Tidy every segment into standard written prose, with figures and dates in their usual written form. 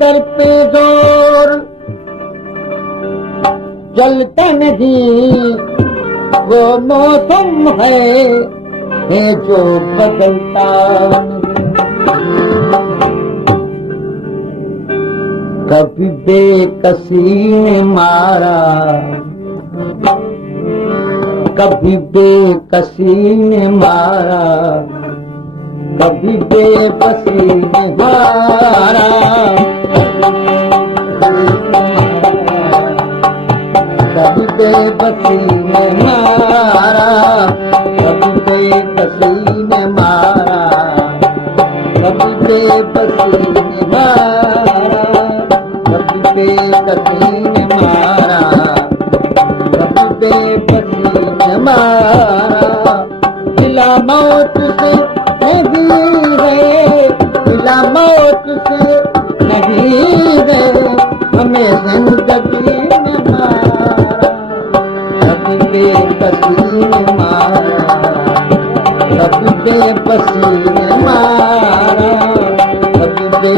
दर पे जोर चलता नहीं, वो मौसम है जो बदलता कभी बेकसी ने मारा, कभी बेकसी ने मारा, कभी बेबसी ने मारा, कभी बेबसी ने मारा, कभी बेकसी ने मारा, कभी बेबसी ने मारा, कभी बेकसी ने मारा, कभी बेबसी ने मारा। मिला मौत से नहीं है, मिला मौत से नहीं है, हमें जिंदगी ने मारा, कभी बेबसी ने मारा, कभी बेबसी ने मारा, कभी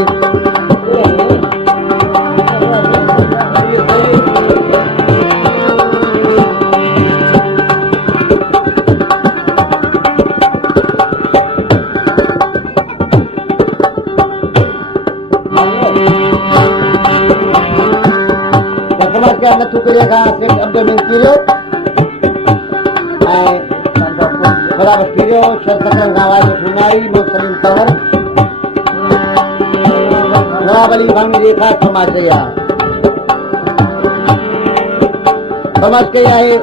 tukilega abdomen kiri, berapa kiri, serta ngawal sungai, muslim tower, ngawali bang देखा समाज गया, समाज गया है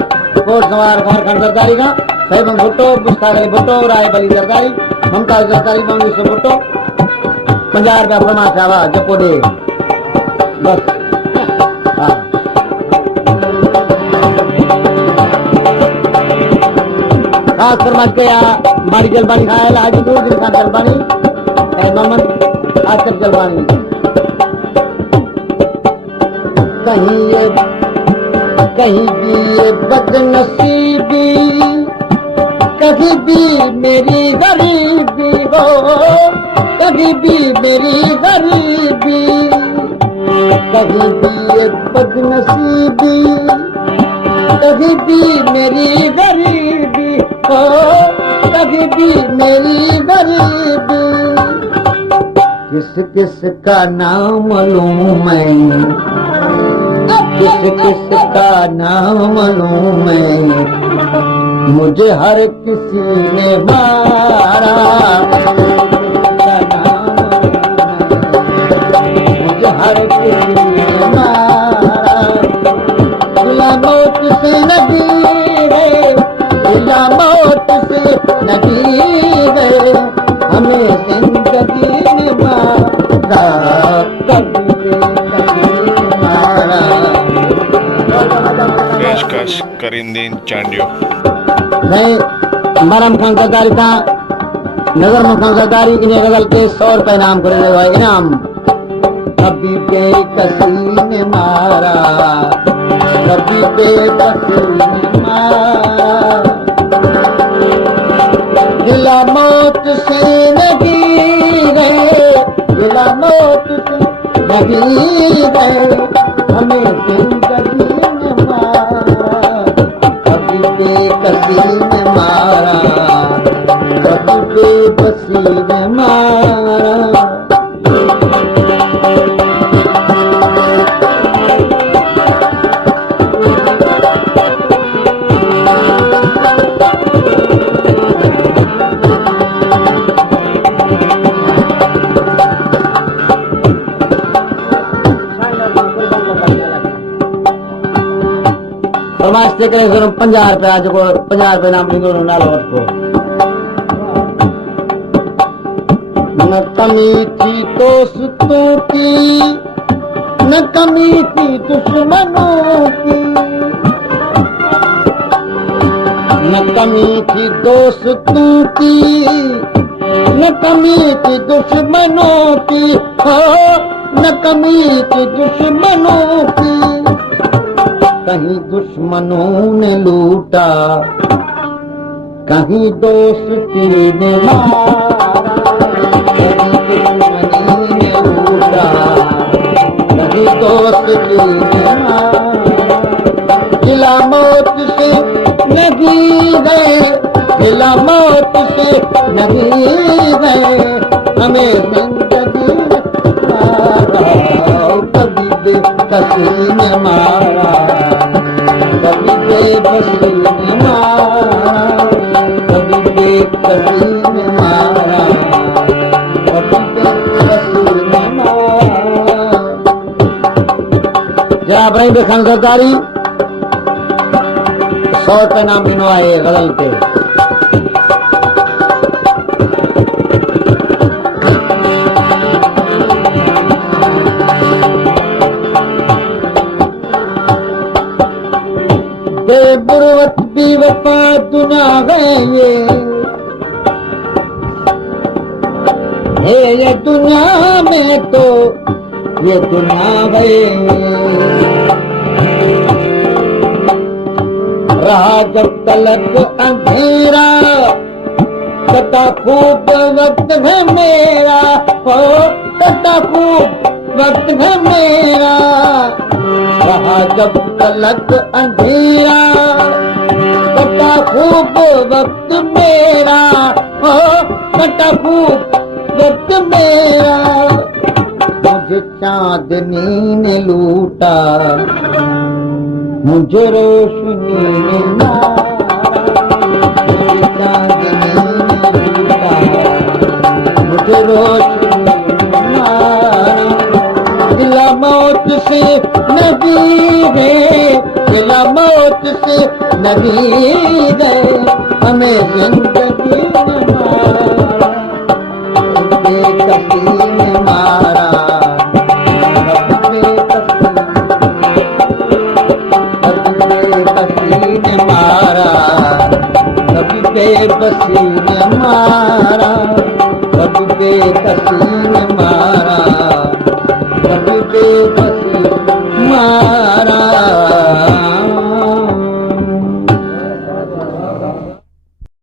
कोट सवार खान जरदारी का, साहिब भुट्टो, मुस्ताक भुट्टो, राय बली जरदारी, ममता जरदारी बंगी से भुट्टो, 50 रुपया समाज आवा जपो दे, बस खास फरमाइश गया मारी जलबानी खाया आज 2 दिन का जलबानी मोहम्मद आसफ जलबानी कहीं भी ये बदनसीबी, कहीं भी मेरी गरीबी हो, कहीं भी मेरी गरीबी, कहीं भी ये बदनसीबी, कभी भी मेरी गरीबी हो, कभी भी मेरी गरीबी। किस किस का नाम लूं मैं, किस किस का नाम लूं मैं, मुझे हर किसी ने मारा, मुझे हर किसी ने मारा। मौत से नदी है, मिला मौत से नदी है, हमें जिंदगी ने मारा, कभी मारा। पेशकश करिंदीन चांडियो मैं मरम खान जरदारी था, नजर खान जरदारी इन्हें गजल के 100 रुपए इनाम करेंगे भाई इनाम। कभी बेकसी ने मारा, कभी बेबसी ने मारा, गिला मौत से नहीं गए, गिला मौत से नहीं गए, हमें जिंदगी ने मारा, कभी बेकसी ने मारा, कभी बेबसी ने मारा। फरमाइश से करें फिर 50 रुपए आज को 50 रुपए नाम लिखो डालो उसको। न कमी थी दोस्तों की, न कमी थी दुश्मनों की, न कमी थी दोस्तों की, न कमी थी दुश्मनों की, हो न कमी थी दुश्मनों की। कहीं दुश्मनों ने लूटा, कहीं दोस्ती ने मारा, कहीं दुश्मनी ने लूटा, नबी गए हमें जिंदगी मारा कभी बेकसी ने मारा कभी बेबसी ने मारा कभी बेकसी ने मारा कभी बेबसी ने मारा। जनाब रही खान सरकारी 100 रुपये नाम गिनो आए गजल पे। बेबुरवत भी वफा दुना गए ये दुनिया में तो ये दुनिया गए रहा जब तलक अंधेरा कटा खूब वक्त है मेरा हो कटा खूब वक्त है मेरा रहा जब तलक अंधेरा कटा खूब वक्त मेरा हो कटा खूब वक्त मेरा मुझे चांदनी ने लूटा मुझे रोशनी ने मारा मुझे चांदनी ने लूटा मुझे रोशनी ने मारा दिला मौत से नबी है दिला मौत से नबी गए हमें जिंदगी ने मारा बेकसी ने मारा बेबसी ने मारा कभी बेकसी ने मारा कभी बेबसी